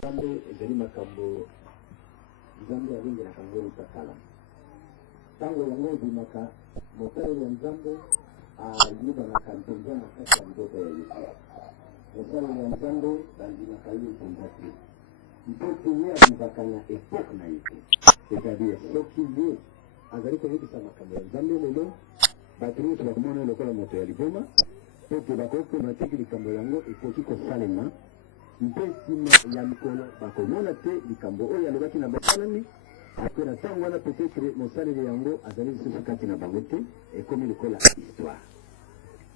Nzambe ezali makambo Nzambe alingi na kango utakala. Tango yango ebimaka motali ya Nzambe aliba na kantonga na kati ya ndoto ya Yesu. Motali ya Nzambe alibaka hiyo kondati. Mtoto yeye alibaka na epoke na Yesu. C'est-à-dire soki ye azali koyebisa makambo ya Nzambe lelo batri tunakumona lokola moto ya liboma pote bakoko mateki likambo yango ekoki kosalema mpe nsima ya mikolo bakomona te likambo oyo alobaki na basalami ape na ntango wana peut-être mosaleli yango azali lisusu kati na bango te ekomi lokola histoire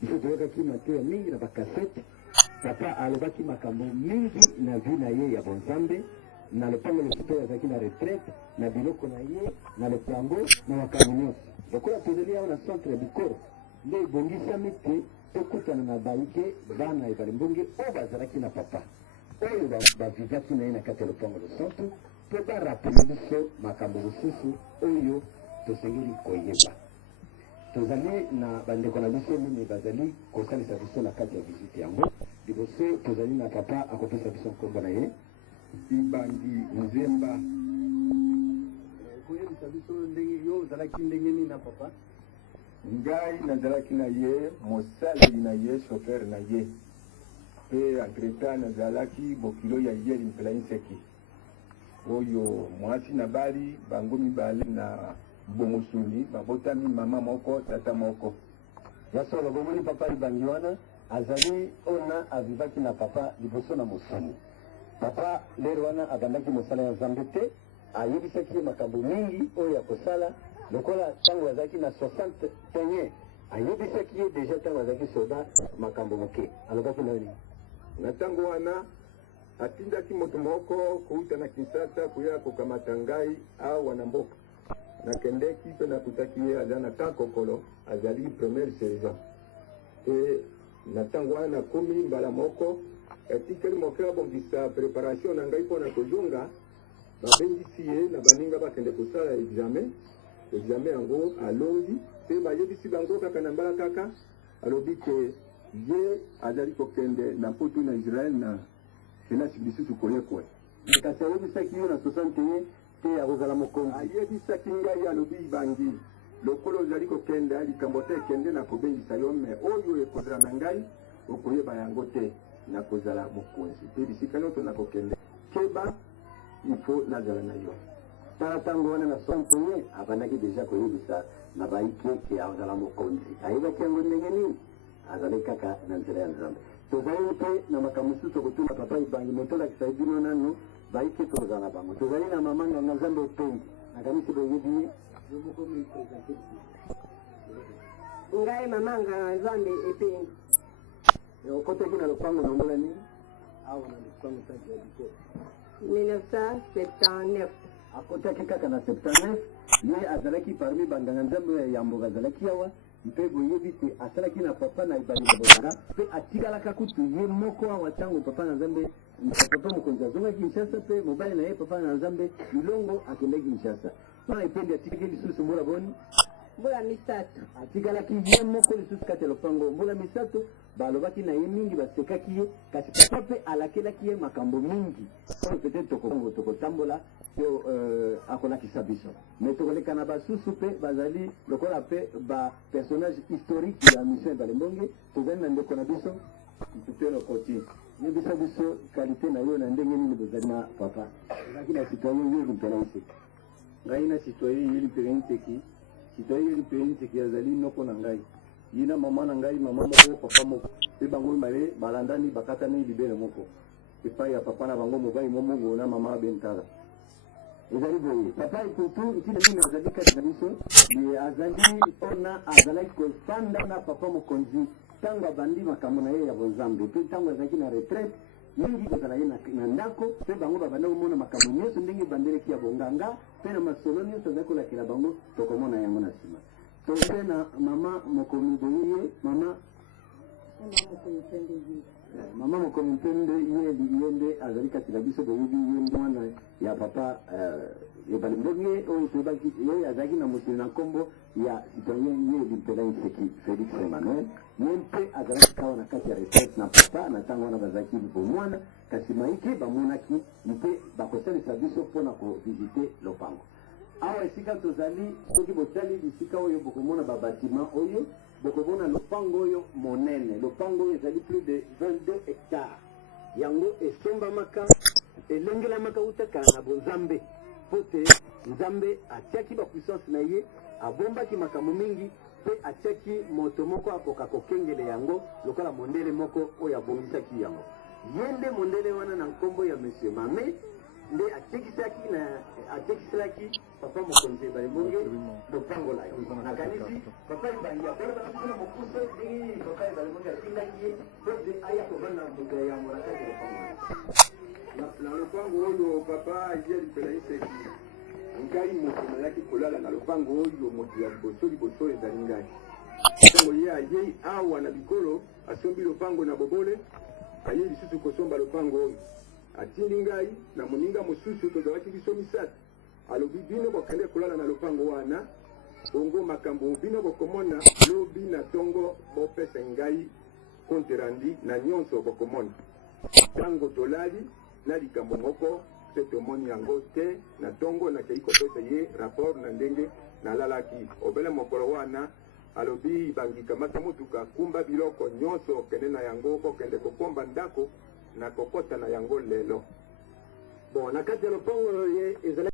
biso toyokaki mateya mingi na bakasete papa alobaki makambo mingi na vi na ye ya bonzambe na lopango losupe azalaki na retraite na biloko na ye na lopango na makambo nyonso lokola tozali awa na centre ya bikoro nde ebongisami te tokutana na baike bana ebale mbonge oyo bazalaki na papa oyo bavivaki na ye na kati ya lopango losantu mpe barapele biso makambo mosusu oyo tosengeli koyeba tozali na bandeko na biso mini bazali kosalisa biso na kati ya visite yango liboso tozali na papa akopesa biso nkombo na ye Ibangi Nzemba. Koyebisa biso ndenge yo ozalaki ndenge nini na papa? Ngai nazalaki na ye mosaleli na ye chauffeur na ye mpe entretemps nazalaki bokilo ya ye limpela inseki oyo mwasi na bali bango mibale na bomosuni babotami mama moko tata moko ya solo bomoni papa Ibangi wana azali ona avivaki na papa liboso na mosuni papa lero wana abandaki mosala ya Nzambe te ayebisaki makambo mingi oyo ya kosala lokola tango azalaki na 60 penye ayebisaki ye deja tango azalaki soda makambo moke alobaki nani na tango wana atindaki moto moko kuuta na Kinshasa kuya kokamata ngai awa na mboka nakendeki mpe nakutaki ye aza na kankokolo azali premier sergent e na tango wana nakomi mbala moko etikeli moke abongisa préparation na ngai mpona kozonga babengisi ye na baninga bakende kosala examen yango alongi mpe bayebisi bango kaka na mbala kaka alobi ke ye azali kokende na mputu na Israel na kelasi lisusu koyekwe kasi ayebisaki yo na 61 te akozala mokonzi ayebisaki ngai alobi Ibangi lokolo ozali kokende likambo te ekende na kobengisa yo me oyo ekozala na ngai okoyeba yango te na kozala mokonzi mpe bisika nyonso na kokende keba ifo nazala na yo tala ntango wana na 61 abandaki deja koyebisa na baike ke azala mokonzi ayebaki yango ndenge nini azali kaka na nzela ya Nzambe tozali mpe na makambo mosusu kotuna papa Ibangi motolakisa bino nanu baike tozala na bango tozali na mama nganga Nzambe opendi nakanisi boyebi ye ngai mama nganga Nzambe ependi okoteki na lopango na ngola nini awa na lopango kati ya bikoro 1979 akotaki kaka na 79 ye azalaki parmi banganga Nzambe ya yambo azalaki awa mpe boyebi te asalaki na papa na Ibangi na bozala mpe atikalaka kutu ye moko awa ntango papa na Nzambe papa mokonzi azongaki Kinshasa mpe mobali na ye papa na Nzambe milongo akendaki Kinshasa mpona ependi atikaki lisusu mbula boni mbula misato atikalaki ye moko lisusu kati ya lopango mbula misato balobaki na ye mingi basekaki ye kasi papa mpe alakelaki ye makambo mingi oyo peut-être tokotambola yo akolakisa biso me tokoleka na basusu mpe bazali lokola mpe bapersonnage historique ya mission ebale mbonge tozali na ndeko na biso mpupelo koti yebisa biso kalite na yo na ndenge nini bozali na papa ezalaki na citoyen ye limpela inseki ngai na citoyen ye limpela inseki citoyen ye limpela inseki azali noko na ngai ye na mama na ngai mama moko papa moko mpe bango mibale balandani bakatani libele moko epai ya papa na bango mobali momongo na mama bentala ezali boye papa ekutu ntina nini azali kati na biso ye azali mpona azalaki kofanda na papa mokonzi ntango abandi makambo na ye ya bonzambe mpe ntango azalaki na retraite mingi kozala ye na ndako mpe bango babanda komona makambo nyonso ndenge ebandeleki ya bonganga mpe na masolo nyonso azali kolakela bango tokomona yango na nsima tope na mama mokomi boye ye mama Mama Mokompende yende azali kati na biso boyebi yende wana ya papa ebali mbonye oyo tobaki ye azalaki na mokili na nkombo ya citoyen ye Mpelai Félix Emmanuel ye mpe azalaki kawa na kati ya retraite na papa na ntango wana bazalaki bomwana kasi maiki bamonaki mpe bakosalisa biso mpona kovisite lopango awa esika tozali soki botali bisika oyo bokomona babatima oyo bokomona lopango oyo monene lopango oyo ezali plus de 22 hectares yango esombamaka elengelamaka utaka na bonzambe pote nzambe atiaki bapuissance na ye abombaki makambo mingi mpe atiaki moto moko akoka kokengele yango lokola mondele moko oyo abongisaki yango ye nde mondele wana na nkombo ya monsieur Mame nde atekiselaki papa mokonzi balibonge lopango na yo nakanisi papa ibangi akolebakakuna mokuse ndenge papa balibonge atindaki ye pote aya kovanda moto yango na kati lopango na lopango oyo papa alia Mpelai Félix ngai moto nazalaki kolala na lopango oyo moto ya liboso ezali ngai ntango ye ayei awa na bikolo asombi lopango na bobole ayei lisusu kosomba lopango oyo atindi ngai na moninga mosusu tozalaki biso misato alobi bino bokende kolala na lopango wana bongo makambo bino bokomona lobi na ntongo bopesa ngai compte rendu na nyonso bokomona ntango tolali na likambo moko te tomoni yango te na ntongo nakei kopesa ye rapport na ndenge nalalaki obele mokolo wana alobi bangi kamata motuka kumba biloko nyonso okende na yango kokende kokomba ndako na kokota na yango lelo bon na kati ya lopango ye ezala